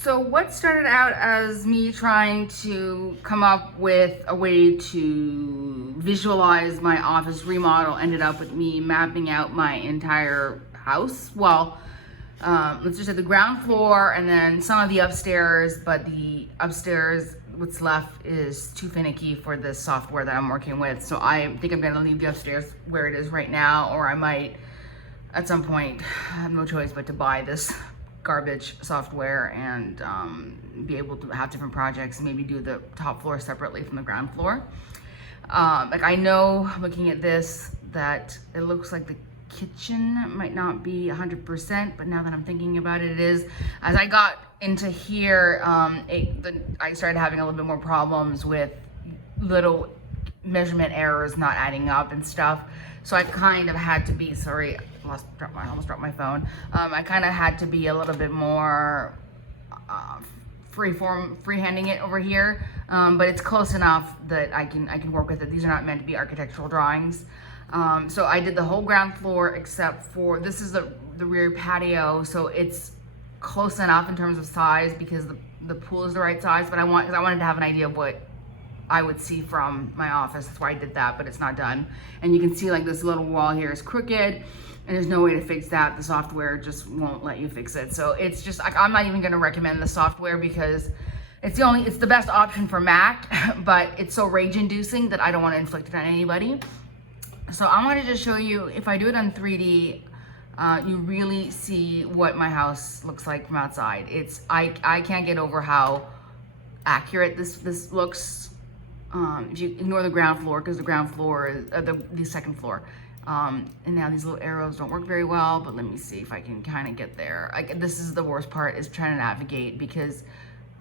So what started out as me trying to come up with a way to visualize my office remodel ended up with me mapping out my entire house. Well, let's just say the ground floor and then some of the upstairs, but the upstairs, what's left is too finicky for the software that I'm working with. So I think I'm gonna leave the upstairs where it is right now, or I might at some point have no choice but to buy this garbage software and be able to have different projects and maybe do the top floor separately from the ground floor. Like I know looking at this that it looks like the kitchen might not be 100%, but now that I'm thinking about it, it is. As I got into here, I started having a little bit more problems with little measurement errors not adding up and stuff. So I kind of had to be, sorry, I almost dropped my phone. I kind of had to be a little bit more freehanding it over here, but it's close enough that I can work with it. These are not meant to be architectural drawings. So I did the whole ground floor except for, this is the rear patio, so it's close enough in terms of size because the pool is the right size, but I wanted to have an idea of what I would see from my office. That's why I did that, but it's not done. And you can see like this little wall here is crooked and there's no way to fix that. The software just won't let you fix it. So it's just like, I'm not even gonna recommend the software because it's the best option for Mac, but it's so rage inducing that I don't wanna inflict it on anybody. So I wanna just show you, if I do it on 3D, you really see what my house looks like from outside. I can't get over how accurate this looks. If you ignore the ground floor, because the ground floor is the second floor. And now these little arrows don't work very well, but let me see if I can kind of get there. This is the worst part, is trying to navigate because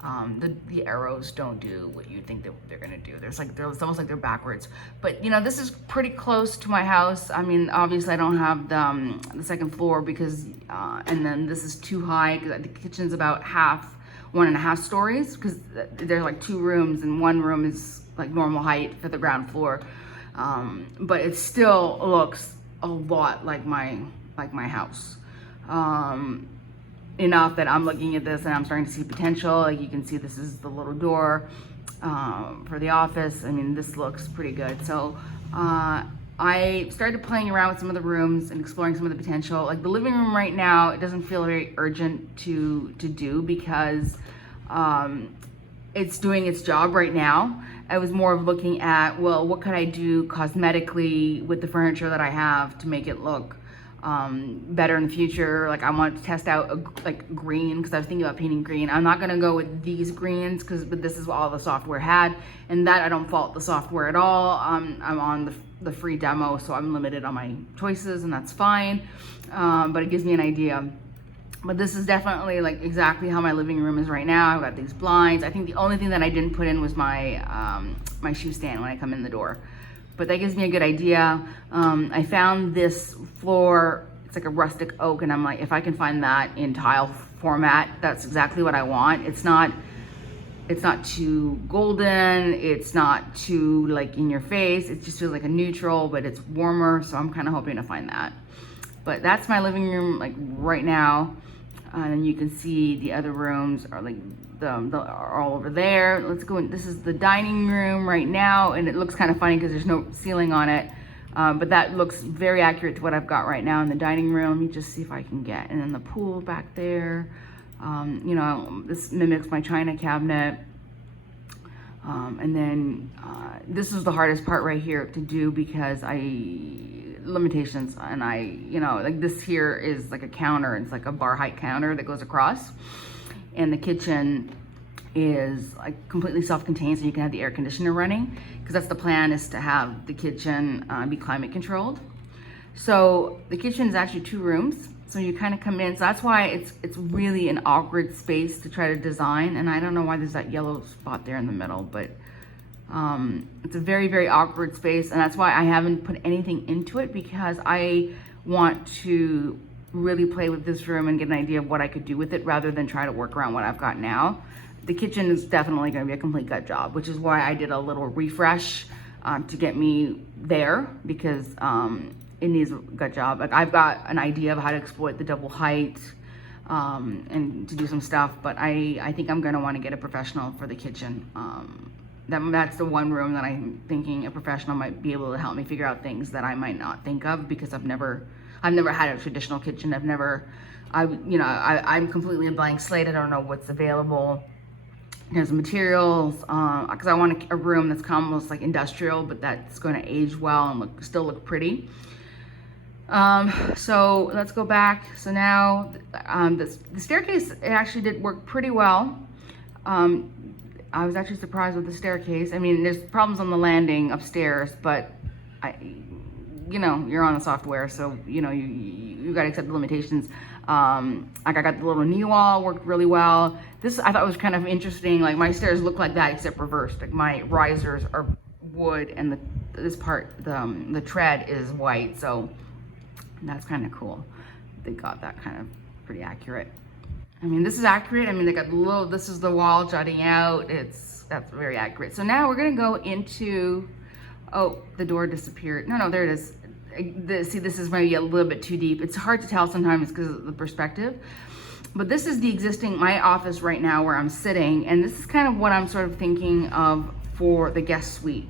the arrows don't do what you think that they're gonna do. It's almost like they're backwards. But you know, this is pretty close to my house. I mean, obviously I don't have the second floor because, and then this is too high because the kitchen's about 1.5 stories, because there's like 2 rooms and 1 room is like normal height for the ground floor. But it still looks a lot like my house. Enough that I'm looking at this and I'm starting to see potential. Like you can see, this is the little door for the office. I mean, this looks pretty good. So I started playing around with some of the rooms and exploring some of the potential. Like the living room right now, it doesn't feel very urgent to do because it's doing its job right now. I was more of looking at, well, what could I do cosmetically with the furniture that I have to make it look better in the future. Like I want to test out like green, because I was thinking about painting green. I'm not gonna go with these greens but this is what all the software had, and that I don't fault the software at all. I'm on the free demo, so I'm limited on my choices, and that's fine. But it gives me an idea. But this is definitely like exactly how my living room is right now. I've got these blinds. I think the only thing that I didn't put in was my my shoe stand when I come in the door. But that gives me a good idea. I found this floor, it's like a rustic oak, and I'm like, if I can find that in tile format, that's exactly what I want. It's not too golden, it's not too like in your face. It just feels like a neutral, but it's warmer, so I'm kind of hoping to find that. But that's my living room like right now. And then you can see the other rooms are like are all over there. Let's go in. This is the dining room right now, and it looks kind of funny because there's no ceiling on it. But that looks very accurate to what I've got right now in the dining room. Let me just see if I can get. And then the pool back there. You know, this mimics my china cabinet. And then this is the hardest part right here to do because limitations, and you know, like this here is like a counter. It's like a bar height counter that goes across, and the kitchen is like completely self-contained, so you can have the air conditioner running, because that's the plan, is to have the kitchen be climate controlled. So the kitchen is actually 2 rooms, so you kind of come in. So that's why it's really an awkward space to try to design, and I don't know why there's that yellow spot there in the middle, but it's a very, very awkward space, and that's why I haven't put anything into it, because I want to really play with this room and get an idea of what I could do with it rather than try to work around what I've got now. The kitchen is definitely going to be a complete gut job, which is why I did a little refresh to get me there, because it needs a gut job. Like I've got an idea of how to exploit the double height. and to do some stuff, but I think I'm gonna want to get a professional for the kitchen. That's the one room that I'm thinking a professional might be able to help me figure out things that I might not think of, because I've never had a traditional kitchen. I'm completely a blank slate. I don't know what's available. There's materials, because I want a room that's kind of almost like industrial, but that's going to age well and still look pretty. So let's go back. So now, the staircase, it actually did work pretty well. I was actually surprised with the staircase. I mean, there's problems on the landing upstairs, but you're on the software, so you got to accept the limitations. I got the little knee wall, worked really well. This I thought was kind of interesting. Like, my stairs look like that except reversed. Like, my risers are wood, and this part, the tread is white, so that's kind of cool. They got that kind of pretty accurate. I mean, this is accurate. I mean, they got this is the wall jutting out. That's very accurate. So now we're gonna go into, oh, the door disappeared. No, there it is. See, this is maybe a little bit too deep. It's hard to tell sometimes because of the perspective. But this is my office right now where I'm sitting, and this is kind of what I'm sort of thinking of for the guest suite.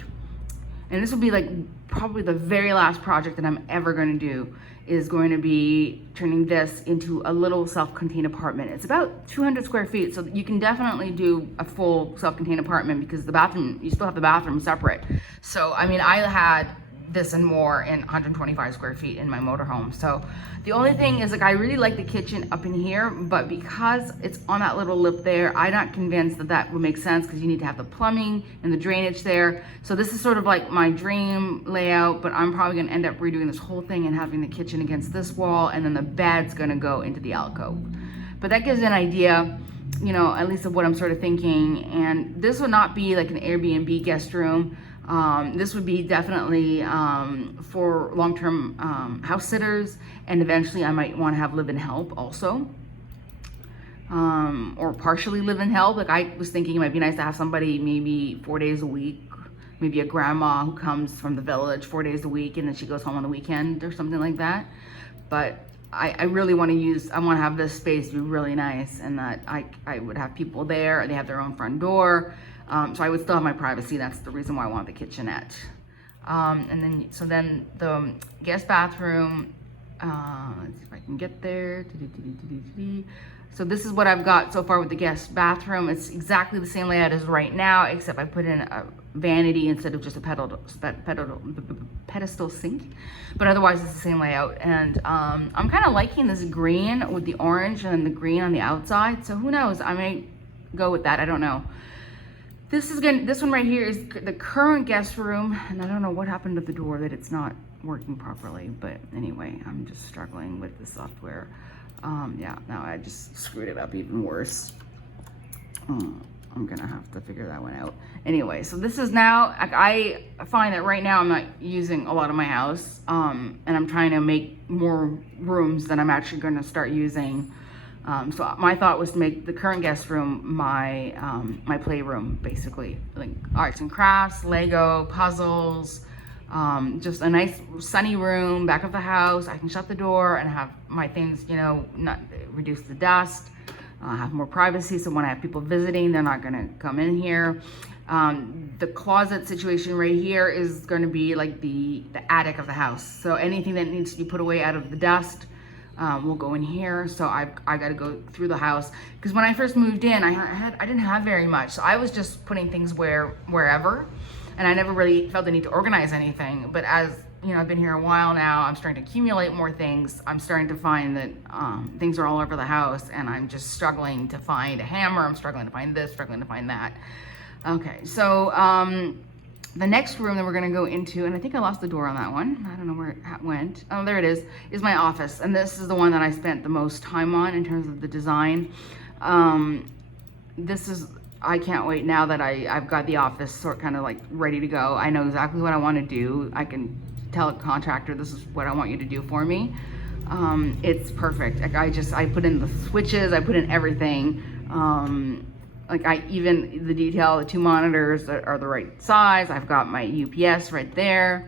And this will be like probably the very last project that I'm ever going to do, is going to be turning this into a little self-contained apartment. It's about 200 square feet, so you can definitely do a full self-contained apartment, because the bathroom, you still have the bathroom separate. So, I mean, I had this and more in 125 square feet in my motorhome. So the only thing is, like, I really like the kitchen up in here, but because it's on that little lip there, I'm not convinced that would make sense, because you need to have the plumbing and the drainage there. So this is sort of like my dream layout, but I'm probably gonna end up redoing this whole thing and having the kitchen against this wall, and then the bed's gonna go into the alcove. But that gives an idea, at least of what I'm sort of thinking. And this would not be like an Airbnb guest room. This would be definitely for long-term house sitters, and eventually I might want to have live-in help also, or partially live-in help. Like, I was thinking it might be nice to have somebody maybe 4 days a week, maybe a grandma who comes from the village 4 days a week, and then she goes home on the weekend or something like that. But I really want to I want to have this space be really nice, and that I would have people there. They have their own front door. So I would still have my privacy. That's the reason why I want the kitchenette. And then the guest bathroom, let's see if I can get there. So this is what I've got so far with the guest bathroom. It's exactly the same layout as right now, except I put in a vanity instead of just a pedestal sink. But otherwise it's the same layout. And I'm kind of liking this green with the orange and the green on the outside. So who knows, I may go with that, I don't know. This one right here is the current guest room, and I don't know what happened to the door that it's not working properly, but anyway, I'm just struggling with the software. Yeah, now I just screwed it up even worse. I'm gonna have to figure that one out. Anyway, so this is now, I find that right now I'm not using a lot of my house, and I'm trying to make more rooms that I'm actually gonna start using. So my thought was to make the current guest room my playroom, basically. Like arts and crafts, Lego, puzzles, just a nice sunny room, back of the house. I can shut the door and have my things, not reduce the dust, have more privacy. So when I have people visiting, they're not gonna come in here. The closet situation right here is gonna be like the attic of the house. So anything that needs to be put away out of the dust, will go in here. So I got to go through the house, because when I first moved in, I didn't have very much, so I was just putting things wherever, and I never really felt the need to organize anything. But as I've been here a while now, I'm starting to accumulate more things. I'm starting to find that things are all over the house, and I'm just struggling to find a hammer. I'm struggling to find this, struggling to find that. Okay, so the next room that we're gonna go into, and I think I lost the door on that one. I don't know where it went. Oh, there it is my office. And this is the one that I spent the most time on in terms of the design. I can't wait now that I've got the office kind of like ready to go. I know exactly what I wanna do. I can tell a contractor, this is what I want you to do for me. It's perfect. Like, I put in the switches, I put in everything. Even the detail, the 2 monitors are the right size. I've got my UPS right there.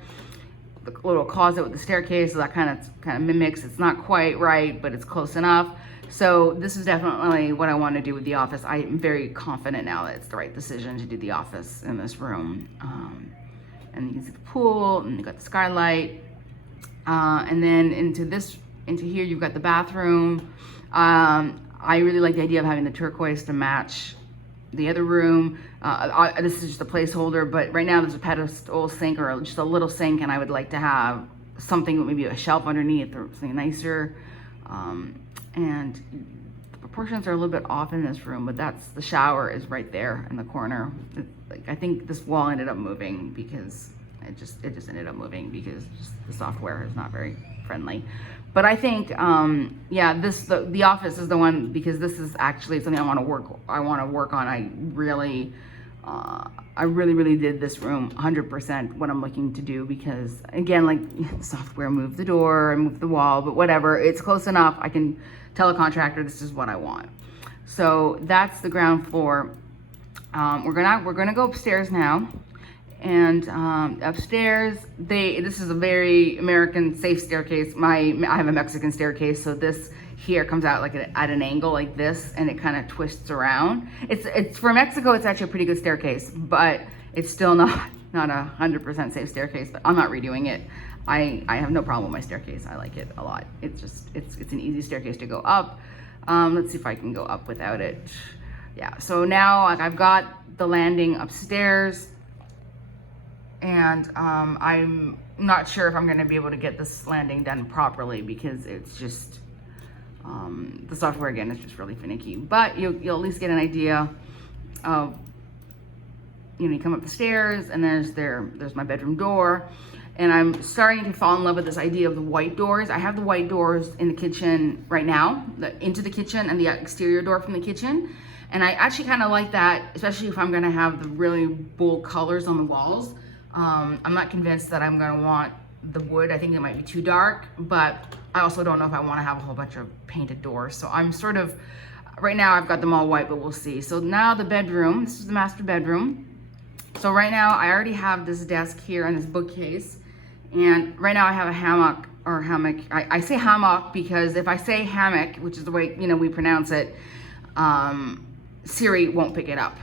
The little closet with the staircase, so that kind of mimics. It's not quite right, but it's close enough. So this is definitely what I want to do with the office. I am very confident now that it's the right decision to do the office in this room. And you can see the pool, and you got the skylight. And then into here, you've got the bathroom. I really like the idea of having the turquoise to match the other room. This is just a placeholder, but right now there's a pedestal sink or just a little sink, and I would like to have something, maybe a shelf underneath or something nicer. And the proportions are a little bit off in this room, but the shower is right there in the corner. I think this wall ended up moving because it just ended up moving because the software is not very friendly. But I think, yeah, the office is the one, because this is actually something I want to work on. I really did this room 100% what I'm looking to do, because again, like, the software moved the door and moved the wall, but whatever, it's close enough. I can tell a contractor this is what I want. So that's the ground floor. We're gonna go upstairs now. And upstairs, this is a very American safe staircase. I have a Mexican staircase, so this here comes out like at an angle like this, and it kind of twists around. It's for Mexico, it's actually a pretty good staircase, but it's still not 100% safe staircase. But I'm not redoing it. I have no problem with my staircase. I like it a lot. It's an easy staircase to go up. Let's see if I can go up without it. Yeah. So now, like, I've got the landing upstairs. And I'm not sure if I'm going to be able to get this landing done properly, because it's just, the software again is just really finicky. But you'll at least get an idea of, you come up the stairs, and there's my bedroom door. And I'm starting to fall in love with this idea of the white doors. I have the white doors in the kitchen right now, into the kitchen, and the exterior door from the kitchen. And I actually kind of like that, especially if I'm going to have the really bold colors on the walls. I'm not convinced that I'm going to want the wood. I think it might be too dark, but I also don't know if I want to have a whole bunch of painted doors. So I'm sort of, right now I've got them all white, but we'll see. So now the bedroom, this is the master bedroom. So right now I already have this desk here and this bookcase. And right now I have a hammock. I say hammock because if I say hammock, which is the way, we pronounce it, Siri won't pick it up.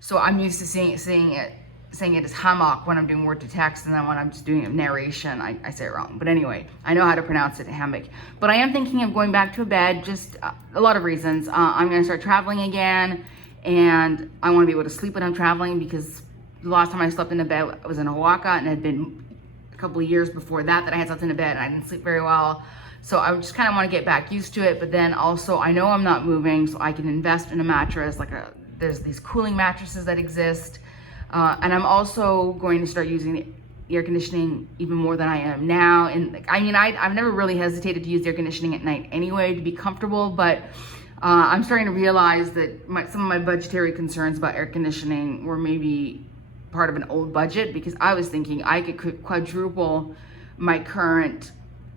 So I'm used to saying it as hammock when I'm doing word to text, and then when I'm just doing a narration, I say it wrong. But anyway, I know how to pronounce it, hammock. But I am thinking of going back to a bed, just a lot of reasons. I'm gonna start traveling again, and I wanna be able to sleep when I'm traveling, because the last time I slept in a bed was in Oaxaca, and it had been a couple of years before that I had slept in a bed, and I didn't sleep very well. So I just kind of want to get back used to it, but then also I know I'm not moving, so I can invest in a mattress, there's these cooling mattresses that exist. And I'm also going to start using the air conditioning even more than I am now. And I've never really hesitated to use air conditioning at night anyway to be comfortable, but I'm starting to realize that some of my budgetary concerns about air conditioning were maybe part of an old budget, because I was thinking I could quadruple my current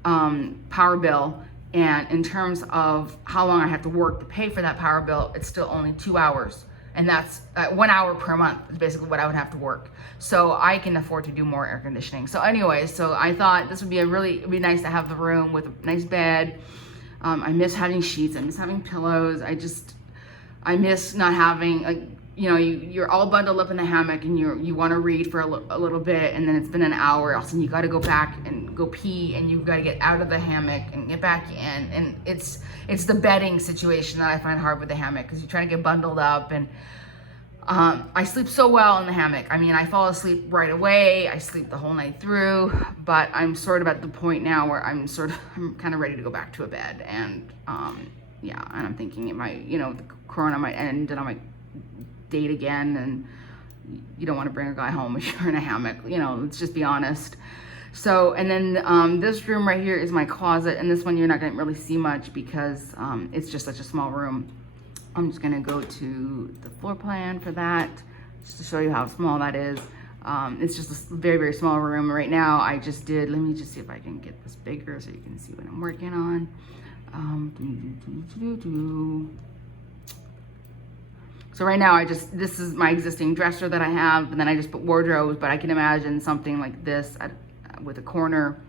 power bill. And in terms of how long I have to work to pay for that power bill, it's still only 2 hours. And that's 1 hour per month is basically what I would have to work. So I can afford to do more air conditioning. So anyway, so I thought this would be it'd be nice to have the room with a nice bed. I miss having sheets, I miss having pillows. I miss not having, you're all bundled up in the hammock, and you want to read for a little bit, and then it's been an hour. All of a sudden you got to go back and go pee, and you've got to get out of the hammock and get back in. And it's the bedding situation that I find hard with the hammock, because you're trying to get bundled up. And I sleep so well in the hammock. I fall asleep right away. I sleep the whole night through, but I'm sort of at the point now where I'm kind of ready to go back to a bed. And yeah, and I'm thinking it might, the corona might end, and I might date again, and you don't want to bring a guy home if you're in a hammock, let's just be honest. So, and then this room right here is my closet, and this one you're not going to really see much because it's just such a small room. I'm just going to go to the floor plan for that, just to show you how small that is. It's just a very, very small room. Right now, let me just see if I can get this bigger so you can see what I'm working on. So right now, this is my existing dresser that I have, and then I just put wardrobes, but I can imagine something like this with a corner.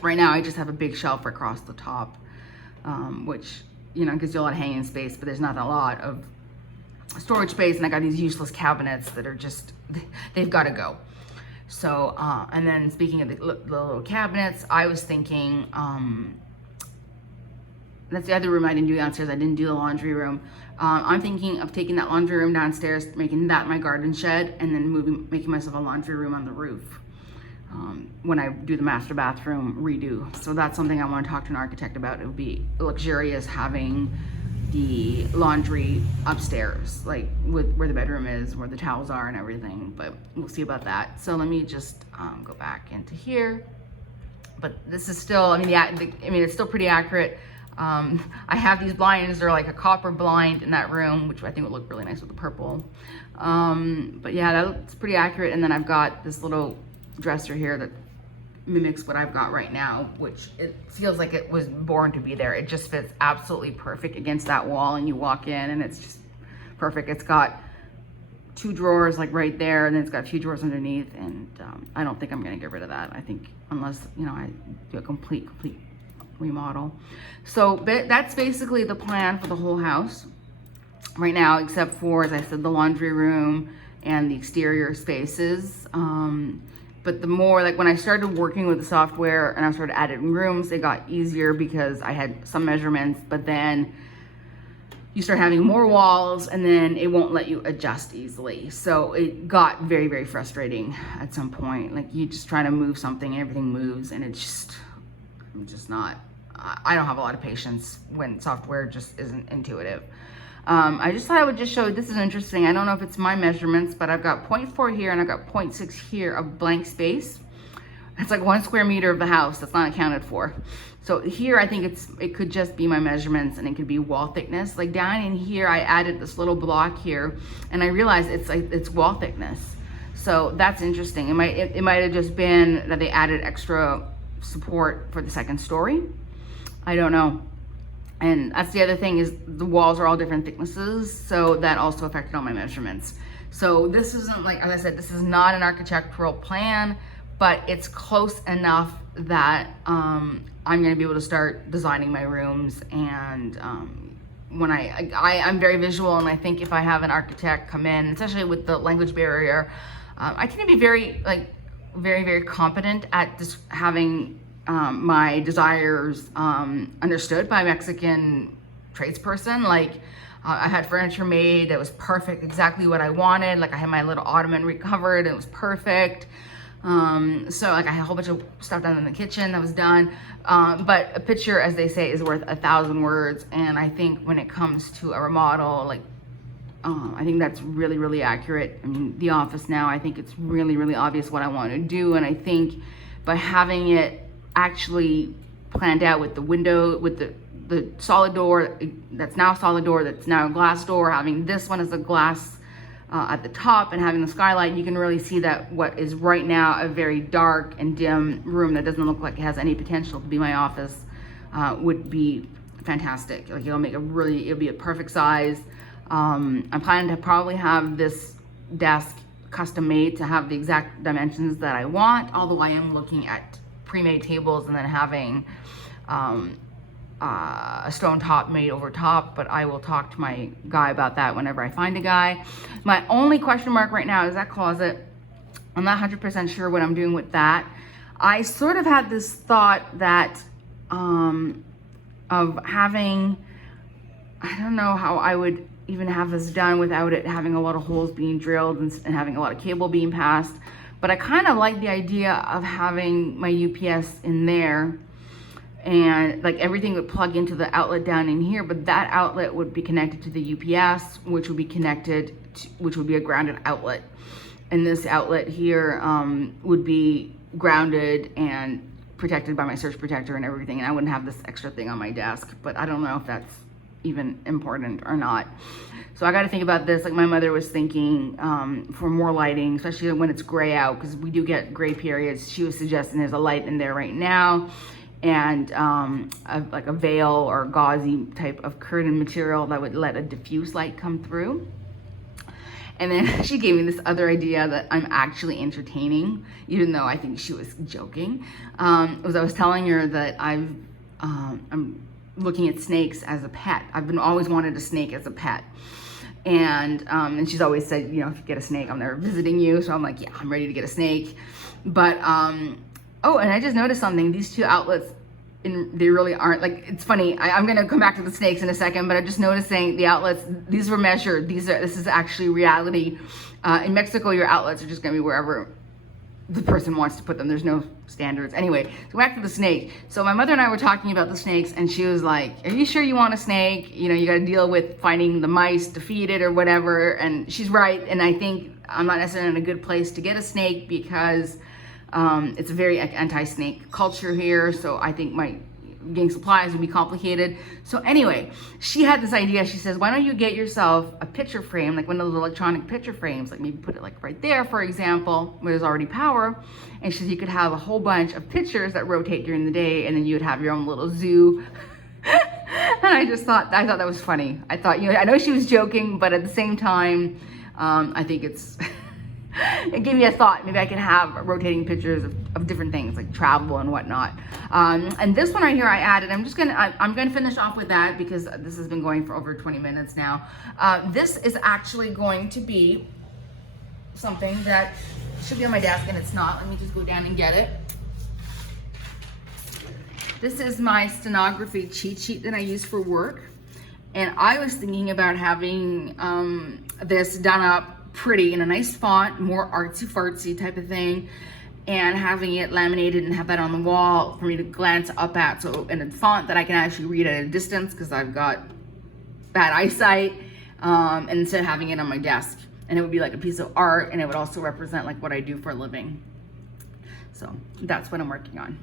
Right now, I just have a big shelf across the top, which you know, gives you a lot of hanging space, but there's not a lot of storage space. And I got these useless cabinets that are just, they've got to go. So, and then speaking of the little cabinets, I was thinking, that's the other room I didn't do downstairs. I didn't do the laundry room. I'm thinking of taking that laundry room downstairs, making that my garden shed, and then making myself a laundry room on the roof when I do the master bathroom redo. So that's something I want to talk to an architect about. It would be luxurious having the laundry upstairs, like with where the bedroom is, where the towels are and everything, but we'll see about that. So let me just go back into here. But this is still, I mean, it's still pretty accurate. I have these blinds, they're like a copper blind in that room, which I think would look really nice with the purple. But yeah, that looks pretty accurate. And then I've got this little dresser here that mimics what I've got right now, which it feels like it was born to be there. It just fits absolutely perfect against that wall, and you walk in and it's just perfect. It's got 2 drawers like right there, and then it's got a few drawers underneath, and I don't think I'm gonna get rid of that. I think unless, you know, I do a complete remodel. So that's basically the plan for the whole house right now, except for, as I said, the laundry room and the exterior spaces. But the more, like when I started working with the software and I started adding rooms, it got easier because I had some measurements, but then you start having more walls and then it won't let you adjust easily. So it got very, very frustrating at some point. Like you just try to move something and everything moves, and it's just, I'm just not, I don't have a lot of patience when software just isn't intuitive. I just thought I would just show you, this is interesting. I don't know if it's my measurements, but I've got 0.4 here and I've got 0.6 here of blank space. It's like 1 square meter of the house that's not accounted for. So here I think it could just be my measurements, and it could be wall thickness. Like down in here, I added this little block here and I realized it's wall thickness. So that's interesting. It might have just been that they added extra support for the second story. I don't know. And that's the other thing, is the walls are all different thicknesses, so that also affected all my measurements. So this isn't, like, as I said, this is not an architectural plan, but it's close enough that I'm gonna be able to start designing my rooms. And when I'm very visual, and I think if I have an architect come in, especially with the language barrier, I tend to be very, very competent at just having my desires understood by a Mexican tradesperson. Like I had furniture made that was perfect, exactly what I wanted. Like I had my little ottoman recovered and it was perfect. So like I had a whole bunch of stuff done in the kitchen that was done. But a picture, as they say, is worth 1,000 words. And I think when it comes to a remodel, like I think that's really, really accurate. I mean, the office now, I think it's really, really obvious what I want to do. And I think by having it actually planned out with the window, with the solid door that's now a solid door, that's now a glass door, having this one as a glass at the top, and having the skylight, you can really see that what is right now a very dark and dim room that doesn't look like it has any potential to be my office would be fantastic. Like it'll be a perfect size. I'm planning to probably have this desk custom made to have the exact dimensions that I want, although I am looking at pre-made tables and then having a stone top made over top, but I will talk to my guy about that whenever I find a guy. My only question mark right now is that closet. I'm not 100% sure what I'm doing with that. I sort of had this thought that of having, I don't know how I would even have this done without it having a lot of holes being drilled and having a lot of cable being passed. But I kind of like the idea of having my UPS in there, and like everything would plug into the outlet down in here, but that outlet would be connected to the UPS, which would be connected to, which would be a grounded outlet. And this outlet here would be grounded and protected by my surge protector and everything. And I wouldn't have this extra thing on my desk, but I don't know if that's even important or not. So I got to think about this. Like my mother was thinking for more lighting, especially when it's gray out, because we do get gray periods. She was suggesting there's a light in there right now, and like a veil or gauzy type of curtain material that would let a diffuse light come through. And then she gave me this other idea that I'm actually entertaining, even though I think she was joking. I was telling her that I'm looking at snakes as a pet. I've been always wanted a snake as a pet. And she's always said, you know, if you get a snake, I'm there visiting you. So I'm like, yeah, I'm ready to get a snake. But, oh, and I just noticed something. These two outlets, they really aren't, like, it's funny. I'm going to come back to the snakes in a second, but I'm just noticing the outlets, these were measured. This is actually reality. In Mexico, your outlets are just going to be wherever the person wants to put them. There's no standards. Anyway, so back to the snake. So my mother and I were talking about the snakes, and she was like, are you sure you want a snake? You know, you got to deal with finding the mice to feed it or whatever. And she's right. And I think I'm not necessarily in a good place to get a snake because it's a very anti-snake culture here. So I think getting supplies would be complicated. So anyway, she had this idea. She says, why don't you get yourself a picture frame, like one of those electronic picture frames, like maybe put it like right there, for example, where there's already power. And she says you could have a whole bunch of pictures that rotate during the day, and then you would have your own little zoo. And I thought that was funny. I thought, you know, I know she was joking, but at the same time, I think it gave me a thought. Maybe I can have rotating pictures of different things like travel and whatnot. And this one right here I added. I'm gonna finish off with that because this has been going for over 20 minutes now. This is actually going to be something that should be on my desk, and it's not. Let me just go down and get it. This is my stenography cheat sheet that I use for work. And I was thinking about having this done up pretty in a nice font, more artsy fartsy type of thing, and having it laminated and have that on the wall for me to glance up at, so in a font that I can actually read at a distance because I've got bad eyesight, and instead of having it on my desk. And it would be like a piece of art, and it would also represent like what I do for a living. So that's what I'm working on.